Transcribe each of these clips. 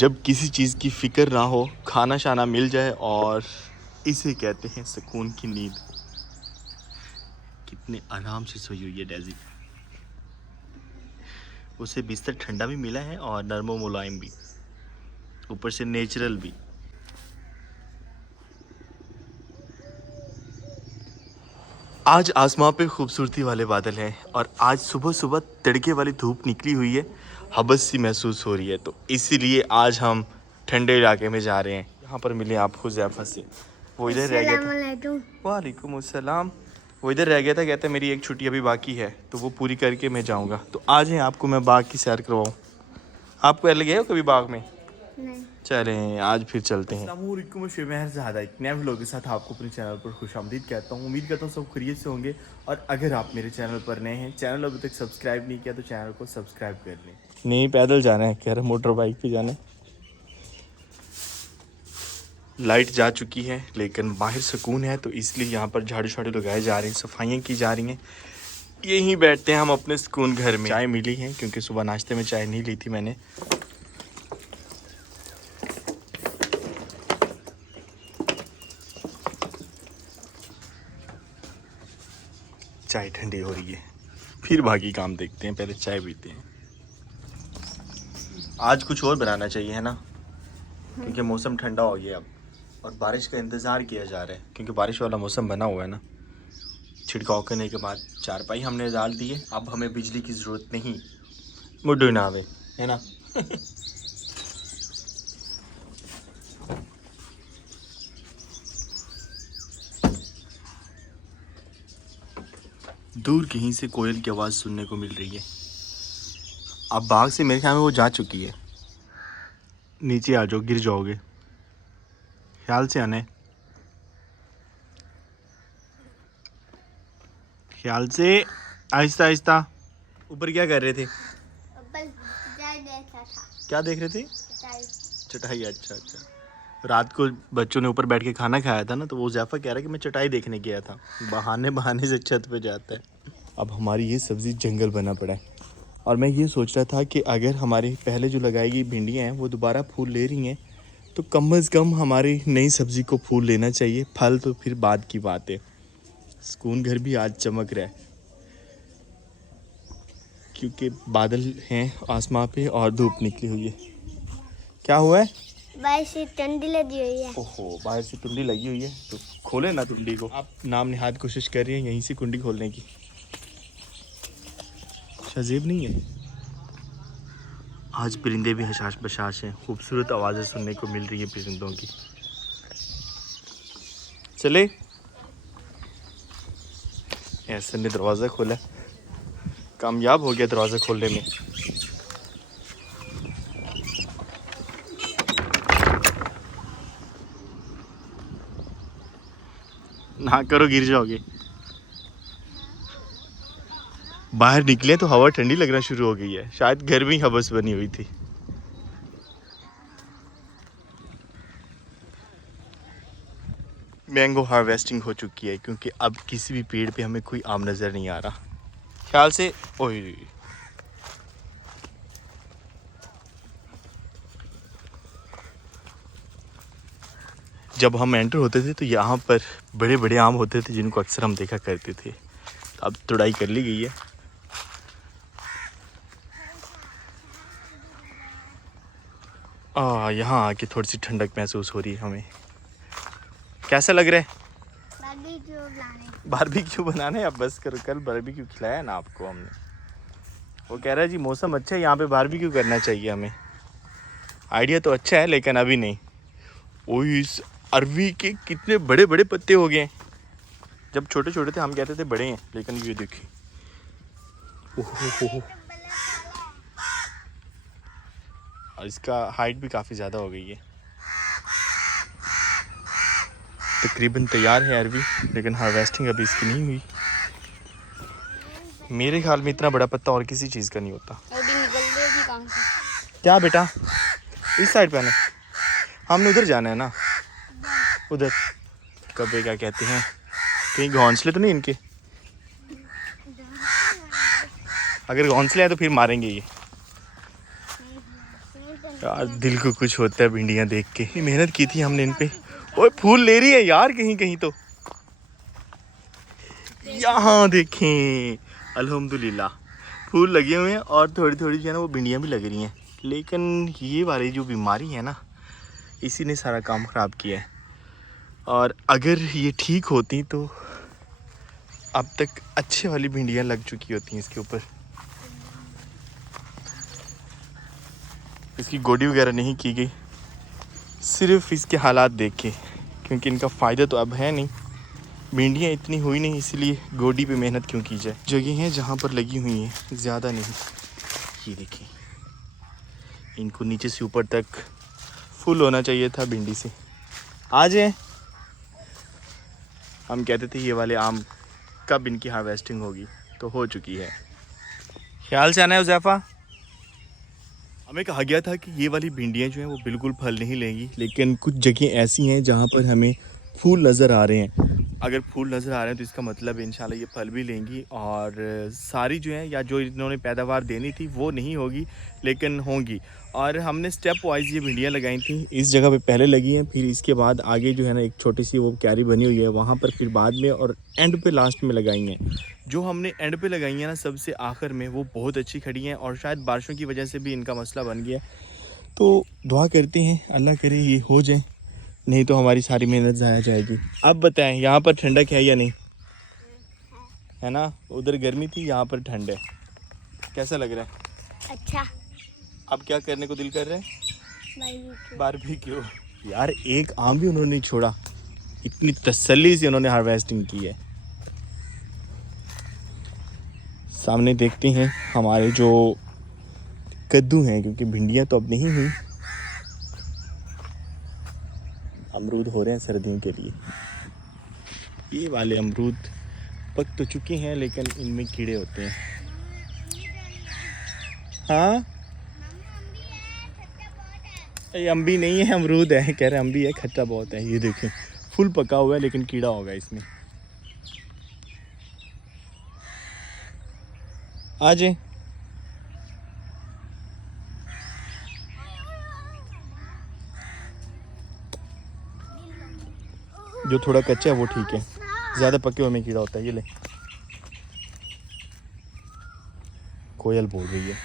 जब किसी चीज़ की फ़िक्र ना हो, खाना शाना मिल जाए, और इसे कहते हैं सुकून की नींद। कितने आराम से सोई हुई है डेज़ी। उसे बिस्तर ठंडा भी मिला है और नरमो मुलायम भी, ऊपर से नेचुरल भी। आज आसमां पे खूबसूरती वाले बादल हैं और आज सुबह सुबह तड़के वाली धूप निकली हुई है। हबस सी महसूस हो रही है, तो इसीलिए आज हम ठंडे इलाके में जा रहे हैं। यहाँ पर मिले आप हुज़ैफा से। वो इधर रह गया था। वालेकुम अस्सलाम। वो इधर रह गया था, कहता मेरी एक छुट्टी अभी बाकी है तो वो पूरी करके मैं जाऊँगा। तो आज है आपको मैं बाग की सैर करवाऊँ। आप पहले गए हो कभी बाग में? नहीं। चलें आज फिर चलते हैं। अस्सलामुअलैकुम, ज़्यादा एक नए व्लॉग के साथ आपको अपने चैनल पर खुशामदीद कहता हूँ। उम्मीद करता हूँ सब खैरियत से होंगे। और अगर आप मेरे चैनल पर नए हैं, चैनल अभी तक सब्सक्राइब नहीं किया तो चैनल को सब्सक्राइब कर लें। नहीं पैदल जाना है, कह रहे मोटर बाइक पे जाना है। लाइट जा चुकी है लेकिन बाहर सुकून है, तो इसलिए यहाँ पर झाड़ू शाड़ू लगाए जा रहे हैं, सफाइयाँ की जा रही हैं। यहीं बैठते हैं हम अपने सुकून घर में। चाय मिली है क्योंकि सुबह नाश्ते में चाय नहीं ली थी मैंने। चाय ठंडी हो रही है, फिर बाकी काम देखते हैं, पहले चाय पीते हैं। आज कुछ और बनाना चाहिए है ना, क्योंकि मौसम ठंडा हो गया अब और बारिश का इंतज़ार किया जा रहा है, क्योंकि बारिश वाला मौसम बना हुआ है ना। छिड़काव करने के बाद चारपाई हमने डाल दी है, अब हमें बिजली की ज़रूरत नहीं। मुड्डू नावे है ना। दूर कहीं से कोयल की आवाज़ सुनने को मिल रही है। अब बाग से मेरे ख्याल में वो जा चुकी है। नीचे आ जाओ, गिर जाओगे, ख्याल से आने, ख्याल से, आहिस्ता आहिस्ता। ऊपर क्या कर रहे थे? क्या देख रहे थे? चटाई। अच्छा अच्छा। रात को बच्चों ने ऊपर बैठ के खाना खाया था ना, तो वो ज़ैफ़ा कह रहा है कि मैं चटाई देखने गया था। बहाने बहाने से छत पे जाता है। अब हमारी ये सब्ज़ी जंगल बना पड़ा है और मैं ये सोच रहा था कि अगर हमारी पहले जो लगाई गई भिंडियाँ हैं वो दोबारा फूल ले रही हैं, तो कम अज़ कम हमारी नई सब्ज़ी को फूल लेना चाहिए। फल तो फिर बाद की बात है। सुकून घर भी आज चमक रहा है क्योंकि बादल हैं आसमां पे और धूप निकली हुई है। क्या हुआ है? बाहर से ठंडी लगी हुई है। ओहो, बाहर से कुंडी लगी हुई है तो खोले ना कुंडी को। आप नाम निहाद कोशिश कर रही हैं यहीं से कुंडी खोलने की। शजीब नहीं है। आज परिंदे भी हशाश बशाश हैं, खूबसूरत आवाज़ें सुनने को मिल रही है परिंदों की। चले, ऐसे ने दरवाज़ा खोला, कामयाब हो गया दरवाज़ा खोलने में। ना करो, गिर जाओगे। बाहर निकले तो हवा ठंडी लगना शुरू हो गई है, शायद घर में ही हवस बनी हुई थी। मैंगो हार्वेस्टिंग हो चुकी है क्योंकि अब किसी भी पेड़ पे हमें कोई आम नज़र नहीं आ रहा। ख्याल से, ओए जब हम एंटर होते थे तो यहाँ पर बड़े बड़े आम होते थे जिनको अक्सर हम देखा करते थे। तो अब तुड़ाई कर ली गई है। यहाँ आके थोड़ी सी ठंडक महसूस हो रही है हमें। कैसा लग रहा है? बारबेक्यू बनाना है? अब बस करो, कल बारबेक्यू खिलाया ना आपको हमने। वो कह रहा है जी मौसम अच्छा है, यहाँ पे बारबेक्यू करना चाहिए हमें। आइडिया तो अच्छा है लेकिन अभी नहीं। ओह, इस अरवी के कितने बड़े बड़े पत्ते हो गए। जब छोटे छोटे थे हम कहते थे बड़े हैं, लेकिन ये देखिए, ओह, इसका हाइट भी काफ़ी ज़्यादा हो गई है। तकरीबन तैयार है अरवी, लेकिन हार्वेस्टिंग अभी इसकी नहीं हुई। मेरे ख्याल में इतना बड़ा पत्ता और किसी चीज़ का नहीं होता। क्या बेटा, इस साइड पे आना, हमने उधर जाना है ना, उधर। कब्बे क्या कहते हैं, कहीं घोंसले तो नहीं इनके? अगर घोंसले हैं तो फिर मारेंगे ये। यार दिल को कुछ होता है भिंडियाँ देख के। ये मेहनत की थी हमने इन पे। ओए फूल ले रही है यार कहीं कहीं तो। यहाँ देखें अल्हम्दुलिल्लाह फूल लगे हुए हैं और थोड़ी थोड़ी जो है ना वो भिंडियाँ भी लग रही हैं। लेकिन ये वाली जो बीमारी है ना इसी ने सारा काम ख़राब किया है। और अगर ये ठीक होती तो अब तक अच्छे वाली भिंडियाँ लग चुकी होती हैं इसके ऊपर। इसकी गोडी वगैरह नहीं की गई, सिर्फ इसके हालात देख के, क्योंकि इनका फ़ायदा तो अब है नहीं। भिंडियाँ इतनी हुई नहीं इसलिए गोडी पे मेहनत क्यों की जाए। जगह हैं जहाँ पर लगी हुई हैं, ज़्यादा नहीं। ये देखिए इनको नीचे से ऊपर तक फुल होना चाहिए था भिंडी से। आ जाए। हम कहते थे ये वाले आम कब इनकी हार्वेस्टिंग होगी, तो हो चुकी है। ख्याल से आना है उज़ैफ़ा। हमें कहा गया था कि ये वाली भिंडियाँ जो हैं वो बिल्कुल फल नहीं लेंगी, लेकिन कुछ जगह ऐसी हैं जहाँ पर हमें फूल नज़र आ रहे हैं। अगर फूल नज़र आ रहे हैं तो इसका मतलब इंशाल्लाह ये फल भी लेंगी। और सारी जो है या जो इन्होंने पैदावार देनी थी वो नहीं होगी लेकिन होंगी। और हमने स्टेप वाइज ये भिंडियाँ लगाई थी। इस जगह पे पहले लगी हैं, फिर इसके बाद आगे जो है ना एक छोटी सी वो क्यारी बनी हुई है वहाँ पर, फिर बाद में, और एंड पे लास्ट में लगाई हैं। जो हमने एंड पे लगाई हैं ना सबसे आखिर में, वो बहुत अच्छी खड़ी हैं। और शायद बारिशों की वजह से भी इनका मसला बन गया। तो दुआ करते हैं अल्लाह करे ये हो जाए, नहीं तो हमारी सारी मेहनत ज़ाया जाएगी। अब बताएं यहाँ पर ठंडक है या नहीं है ना? उधर गर्मी थी, यहाँ पर ठंड है। कैसा लग रहा है? अच्छा। अब क्या करने को दिल कर रहा है? बारबेक्यू। यार एक आम भी उन्होंने नहीं छोड़ा, इतनी तसल्ली से उन्होंने हार्वेस्टिंग की है। सामने देखते हैं हमारे जो कद्दू हैं, क्योंकि भिंडियाँ तो अब नहीं हुई। अमरूद हो रहे हैं सर्दियों के लिए। ये वाले अमरूद पक तो चुके हैं लेकिन इनमें कीड़े होते हैं। हाँ ये अम्बी नहीं है, अमरूद है। कह रहे अम्बी है, खट्टा बहुत है। ये देखें फुल पका हुआ है लेकिन कीड़ा होगा इसमें। आ जाए। जो थोड़ा कच्चा है वो ठीक है, ज़्यादा पके हुए में कीड़ा होता है। ये ले कोयल बोल रही है,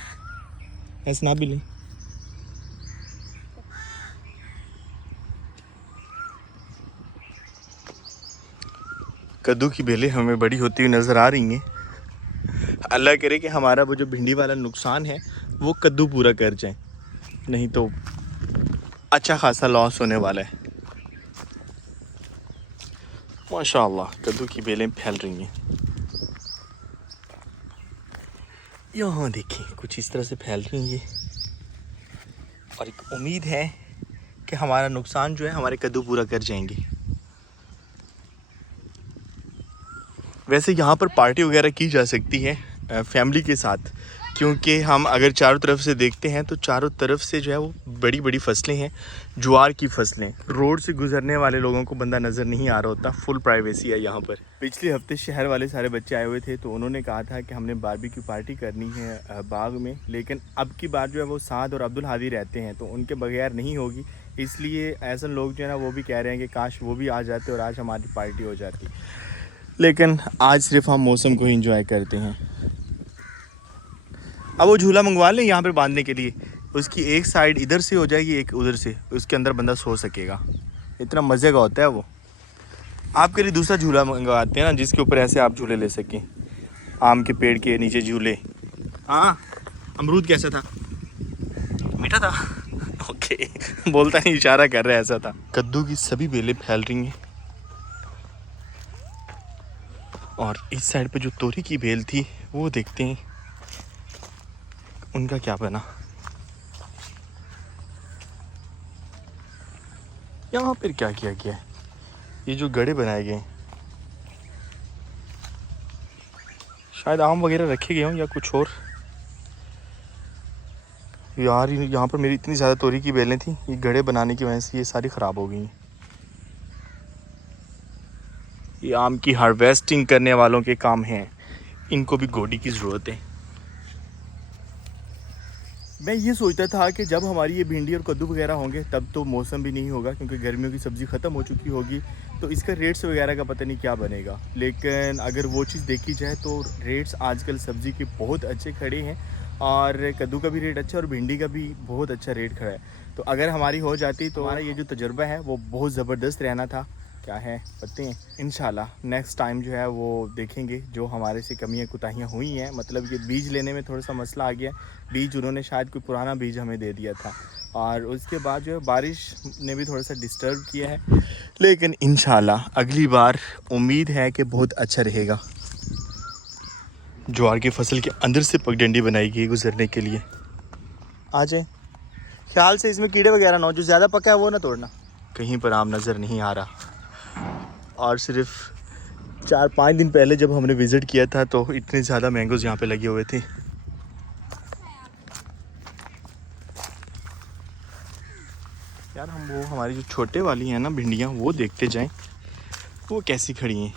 ऐसा ना भी ले। कद्दू की बेलें हमें बड़ी होती हुई नज़र आ रही हैं। अल्लाह करे कि हमारा वो जो भिंडी वाला नुकसान है वो कद्दू पूरा कर जाए, नहीं तो अच्छा खासा लॉस होने वाला है। माशाअल्लाह कद्दू की बेलें फैल रही हैं। यहाँ देखें कुछ इस तरह से फैल रही हैं ये। और एक उम्मीद है कि हमारा नुकसान जो है हमारे कद्दू पूरा कर जाएंगे। वैसे यहाँ पर पार्टी वगैरह की जा सकती है फैमिली के साथ, क्योंकि हम अगर चारों तरफ से देखते हैं तो चारों तरफ से जो है वो बड़ी बड़ी फसलें हैं, ज्वार की फसलें। रोड से गुजरने वाले लोगों को बंदा नज़र नहीं आ रहा होता, फुल प्राइवेसी है यहाँ पर। पिछले हफ्ते शहर वाले सारे बच्चे आए हुए थे तो उन्होंने कहा था कि हमने बारबेक्यू पार्टी करनी है बाग में, लेकिन अब की बार जो है वो साद और अब्दुल हादी रहते हैं तो उनके बगैर नहीं होगी। इसलिए ऐसे लोग जो है ना वो भी कह रहे हैं कि काश वो भी आ जाते और आज हमारी पार्टी हो जाती। लेकिन आज सिर्फ हम मौसम को ही इंजॉय करते हैं। अब वो झूला मंगवा लें यहाँ पर बांधने के लिए, उसकी एक साइड इधर से हो जाएगी एक उधर से, उसके अंदर बंदा सो सकेगा। इतना मज़े का होता है वो। आपके लिए दूसरा झूला मंगवाते हैं ना जिसके ऊपर ऐसे आप झूले ले सकें, आम के पेड़ के नीचे झूले। हाँ अमरूद कैसा था? मीठा था। ओके बोलता नहीं, इशारा कर रहा है ऐसा था। कद्दू की सभी बेलें फैल रही हैं और इस साइड पे जो तोरी की बेल थी वो देखते हैं उनका क्या बना। यहाँ पर क्या किया गया है? ये जो गड़े बनाए गए हैं शायद आम वगैरह रखे गए हों या कुछ और। यार यहाँ पर मेरी इतनी ज़्यादा तोरी की बेलें थी, ये गड़े बनाने की वजह से ये सारी ख़राब हो गई हैं। ये आम की हार्वेस्टिंग करने वालों के काम हैं, इनको भी गोडी की ज़रूरत है। मैं ये सोचता था कि जब हमारी ये भिंडी और कद्दू वगैरह होंगे तब तो मौसम भी नहीं होगा, क्योंकि गर्मियों की सब्ज़ी ख़त्म हो चुकी होगी, तो इसका रेट्स वगैरह का पता नहीं क्या बनेगा। लेकिन अगर वो चीज़ देखी जाए तो रेट्स आजकल सब्ज़ी के बहुत अच्छे खड़े हैं, और कद्दू का भी रेट अच्छा और भिंडी का भी बहुत अच्छा रेट खड़ा है। तो अगर हमारी हो जाती तो हमारा ये जो तजुर्बा है वो बहुत ज़बरदस्त रहना था। क्या है पता हैं, इंशाल्लाह नेक्स्ट टाइम जो है वो देखेंगे जो हमारे से कमियां कुताहियाँ हुई हैं। मतलब ये बीज लेने में थोड़ा सा मसला आ गया, बीज उन्होंने शायद कोई पुराना बीज हमें दे दिया था, और उसके बाद जो है बारिश ने भी थोड़ा सा डिस्टर्ब किया है। लेकिन इंशाल्लाह अगली बार उम्मीद है कि बहुत अच्छा रहेगा। ज्वार की फसल के अंदर से पगडंडी बनाई गई गुजरने के लिए। आ जाए, ख्याल से इसमें कीड़े वगैरह ना हो, जो ज़्यादा पका है वो ना तोड़ना। कहीं पर आम नज़र नहीं आ रहा, और सिर्फ 4-5 दिन पहले जब हमने विज़िट किया था तो इतने ज़्यादा मैंगोज़ यहाँ पे लगे हुए थे। यार हम वो हमारी जो छोटे वाली हैं ना भिंडियाँ, वो देखते जाएं वो कैसी खड़ी हैं।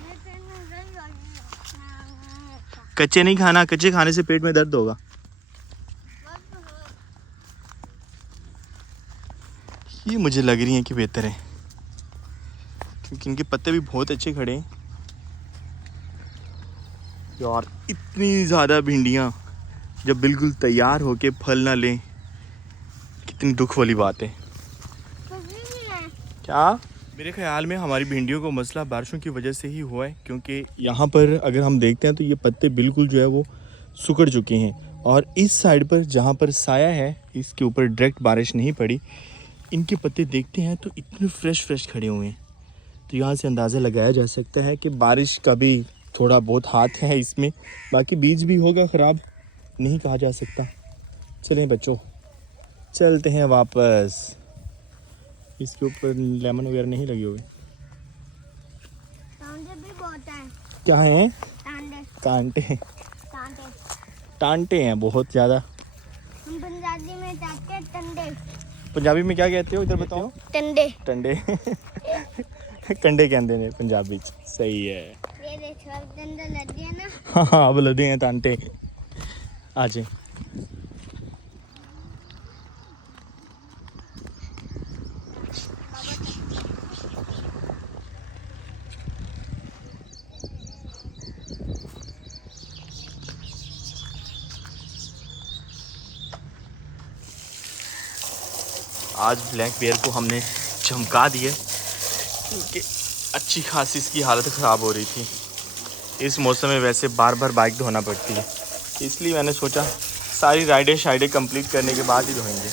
कच्चे नहीं खाना, कच्चे खाने से पेट में दर्द होगा। ये मुझे लग रही हैं कि बेहतर है, क्योंकि इनके पत्ते भी बहुत अच्छे खड़े हैं। यार इतनी ज़्यादा भिंडियाँ जब बिल्कुल तैयार होके फल ना लें, कितनी दुख वाली बात है। क्या मेरे ख्याल में हमारी भिंडियों को मसला बारिशों की वजह से ही हुआ है, क्योंकि यहाँ पर अगर हम देखते हैं तो ये पत्ते बिल्कुल जो है वो सुकड़ चुके हैं, और इस साइड पर जहाँ पर साया है इसके ऊपर डायरेक्ट बारिश नहीं पड़ी, इनके पत्ते देखते हैं तो इतने फ्रेश खड़े हुए हैं। तो यहाँ से अंदाज़ा लगाया जा सकता है कि बारिश का भी थोड़ा बहुत हाथ है इसमें, बाकी बीज भी होगा ख़राब, नहीं कहा जा सकता। चलें बच्चों, चलते हैं वापस। इसके ऊपर लेमन वगैरह नहीं लगे हुए। टांडे भी बहुत हैं। क्या हैं? टांडे। कांटे। टांडे। टांटे हैं बहुत ज़्यादा। हम पंजाबी में कहते हैं टंडे। पंजाबी में क्या कहते हो, इधर बताओ। टंडे। टंडे कंडे कहते हैं पंजाबी च। सही है। ये देखो टंडे लगे हैं ना। हाँ अब लदे हैं टांटे। आ जाए। आज ब्लैक बेयर को हमने चमका दिए, क्योंकि अच्छी खासी इसकी हालत ख़राब हो रही थी। इस मौसम में वैसे बार बार बाइक धोना पड़ती है, इसलिए मैंने सोचा सारी राइडें शाइडें कंप्लीट करने के बाद ही धोएंगे।